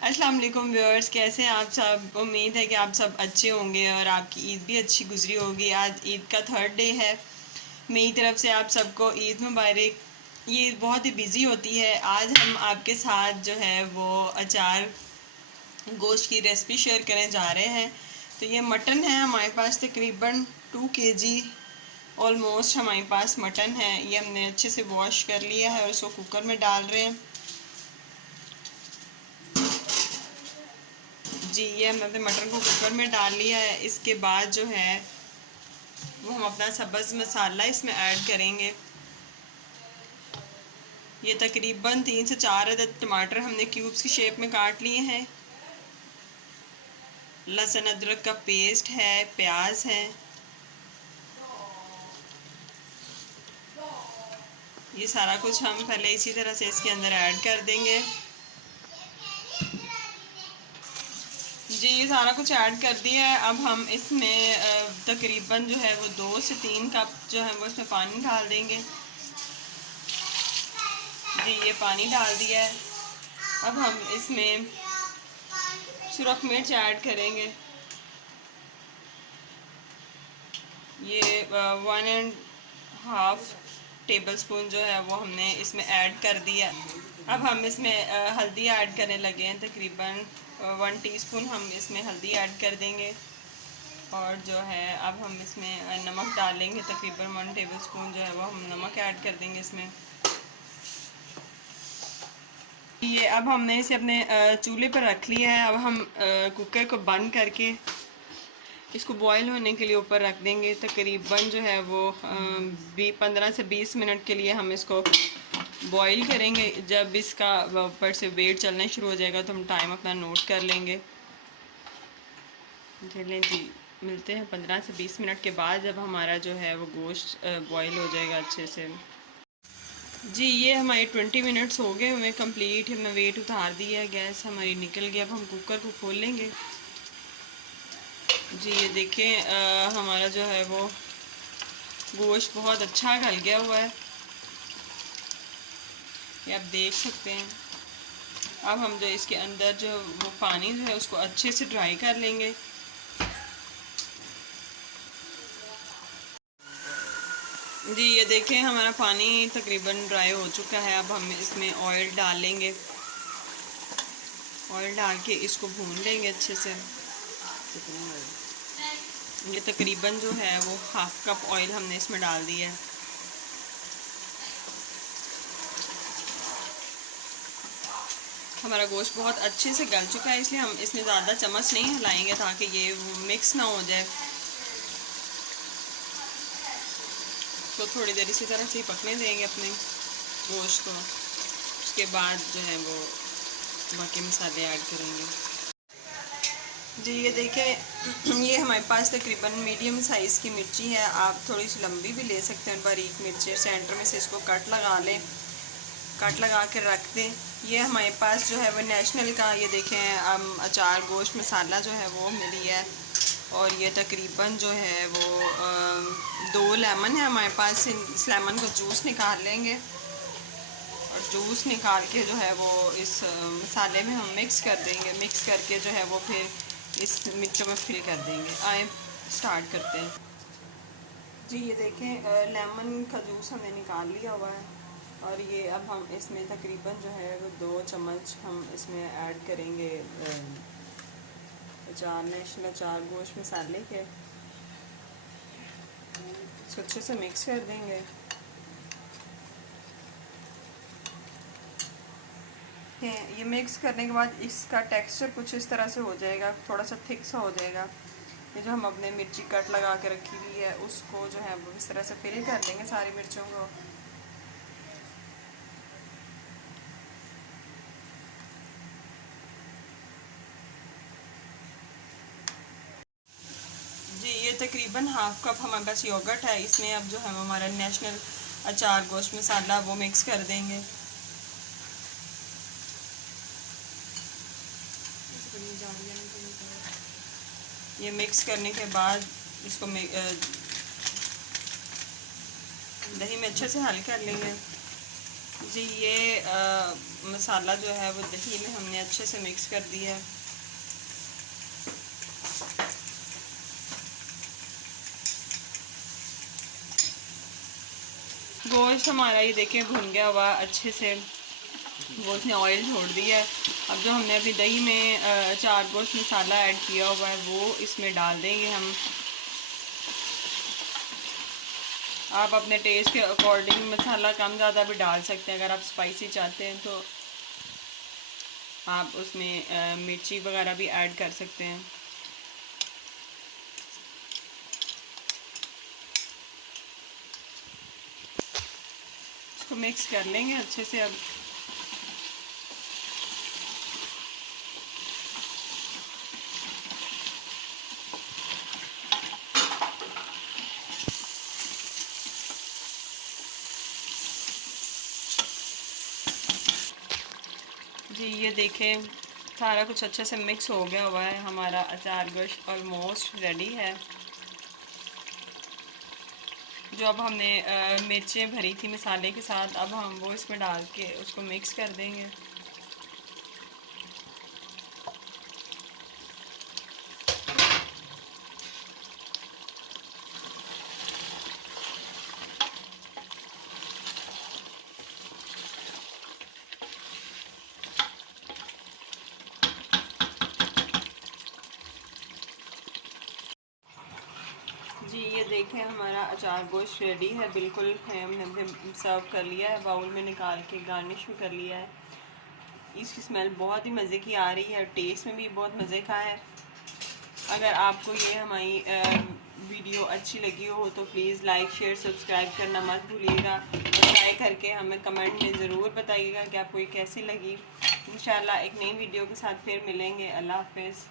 अस्सलाम वालेकुम व्यूअर्स, कैसे हैं आप सब। उम्मीद है कि आप सब अच्छे होंगे और आपकी ईद भी अच्छी गुजरी होगी। आज ईद का थर्ड डे है। मेरी तरफ से आप सबको ईद मुबारक। ये बहुत ही बिज़ी होती है। आज हम आपके साथ जो है वो अचार गोश्त की रेसिपी शेयर करने जा रहे हैं। तो ये मटन है हमारे पास, तकरीबन 2 kg ऑलमोस्ट हमारे पास मटन है। ये हमने अच्छे से वॉश कर लिया है और इसको कुकर में डाल रहे हैं। जी, ये हमने मटर को कुकर में डाल लिया है। इसके बाद जो है वो हम अपना सब्ज़ मसाला इसमें ऐड करेंगे। ये तकरीबन 3 से 4 अदद टमाटर हमने क्यूब्स की शेप में काट लिए हैं। लहसुन अदरक का पेस्ट है, प्याज है। ये सारा कुछ हम पहले इसी तरह से इसके अंदर ऐड कर देंगे। जी, ये सारा कुछ ऐड कर दिया है। अब हम इसमें तकरीबन जो है वो 2 से 3 कप जो है वो इसमें पानी डाल देंगे। जी, ये पानी डाल दिया है। अब हम इसमें सुरख मिर्च ऐड करेंगे। ये 1.5 टेबल स्पून जो है वो हमने इसमें ऐड कर दिया। अब हम इसमें हल्दी ऐड करने लगे हैं। तकरीबन 1 टीस्पून हम इसमें हल्दी ऐड कर देंगे। और जो है अब हम इसमें नमक डालेंगे। तकरीबन 1 टेबल स्पून जो है वो हम नमक ऐड कर देंगे इसमें। ये अब हमने इसे अपने चूल्हे पर रख लिया है। अब हम कुकर को बंद करके इसको बॉईल होने के लिए ऊपर रख देंगे। तकरीबन जो है वो 15 से 20 मिनट के लिए हम इसको बॉईल करेंगे। जब इसका ऊपर से वेट चलना शुरू हो जाएगा तो हम टाइम अपना नोट कर लेंगे। चलें जी, मिलते हैं 15 से 20 मिनट के बाद, जब हमारा जो है वो गोश्त बॉईल हो जाएगा अच्छे से। जी, ये हमारे 20 मिनट्स हो गए हमें कंप्लीट। हमने वेट उतार दिया है, गैस हमारी निकल गई। अब हम कुकर को खोल लेंगे। जी, ये देखें हमारा जो है वो गोश्त बहुत अच्छा गल गया हुआ है, ये आप देख सकते हैं। अब हम जो इसके अंदर जो वो पानी जो है उसको अच्छे से ड्राई कर लेंगे। जी, ये देखें हमारा पानी तकरीबन ड्राई हो चुका है। अब हम इसमें ऑयल डाल लेंगे। ऑयल डाल के इसको भून लेंगे अच्छे से। ये तकरीबन जो है वो 1/2 कप ऑयल हमने इसमें डाल दिया है। हमारा गोश्त बहुत अच्छे से गल चुका है, इसलिए हम इसमें ज़्यादा चम्मच नहीं हिलाएंगे ताकि ये मिक्स ना हो जाए। तो थोड़ी देर इसी तरह से ही पकने देंगे अपने गोश्त को। उसके बाद जो है वो बाकी मसाले ऐड करेंगे। जी, ये देखें ये हमारे पास तकरीबन मीडियम साइज़ की मिर्ची है। आप थोड़ी सी लंबी भी ले सकते हैं, बारीक मिर्ची। सेंटर में से इसको कट लगा लें, कट लगा कर रख दें। ये हमारे पास जो है वो नेशनल का, ये देखें अचार गोश्त मसाला जो है वो मिली है। और ये तकरीबन जो है वो 2 लेमन है हमारे पास। इस लेमन का जूस निकाल लेंगे और जूस निकाल के जो है वो इस मसाले में हम मिक्स कर देंगे। मिक्स करके जो है वो फिर इस मिर्चों में फिल कर देंगे। आए स्टार्ट करते हैं। जी, ये देखें लेमन का जूस हमने निकाल लिया हुआ है। और ये अब हम इसमें तकरीबन जो है वो 2 चम्मच हम इसमें ऐड करेंगे अचार, नेशनल अचार गोश्त मसाले के। इसको अच्छे से मिक्स कर देंगे। ये मिक्स करने के बाद इसका टेक्सचर कुछ इस तरह से हो जाएगा, थोड़ा सा थिक सा हो जाएगा। ये जो हम अपने मिर्ची कट लगा के रखी हुई है उसको जो है वो इस तरह से फिल कर लेंगे सारी मिर्चों को। जी, ये तकरीबन 1/2 कप हमारे पास योगर्ट है। इसमें अब जो है हमारा नेशनल अचार गोश्त मसाला वो मिक्स कर देंगे। ये मिक्स करने के बाद इसको दही में अच्छे से हल कर लेंगे। जी ये मसाला जो है वो दही में हमने अच्छे से मिक्स कर दिया है। गोश्त हमारा ये देखें भुन गया हुआ अच्छे से, गोश्त ने ऑयल छोड़ दिया है। अब जो हमने अभी दही में चार गोश्त मसाला ऐड किया हुआ है वो इसमें डाल देंगे हम। आप अपने टेस्ट के अकॉर्डिंग मसाला कम ज़्यादा भी डाल सकते हैं। अगर आप स्पाइसी चाहते हैं तो आप उसमें मिर्ची वगैरह भी ऐड कर सकते हैं। इसको मिक्स कर लेंगे अच्छे से। अब जी ये देखें सारा कुछ अच्छे से मिक्स हो गया हुआ है। हमारा अचार गोश्त ऑलमोस्ट रेडी है। जो अब हमने मिर्चें भरी थी मसाले के साथ, अब हम वो इसमें डाल के उसको मिक्स कर देंगे। जी ये देखें हमारा अचार गोश्त रेडी है बिल्कुल। हमने सर्व कर लिया है, बाउल में निकाल के गार्निश भी कर लिया है। इसकी स्मेल बहुत ही मज़े की आ रही है, टेस्ट में भी बहुत मज़े का है। अगर आपको ये हमारी वीडियो अच्छी लगी हो तो प्लीज़ लाइक शेयर सब्सक्राइब करना मत भूलिएगा। ट्राई करके हमें कमेंट में ज़रूर बताइएगा कि आपको ये कैसी लगी। इंशाल्लाह एक नई वीडियो के साथ फिर मिलेंगे। अल्लाह हाफ़िज़।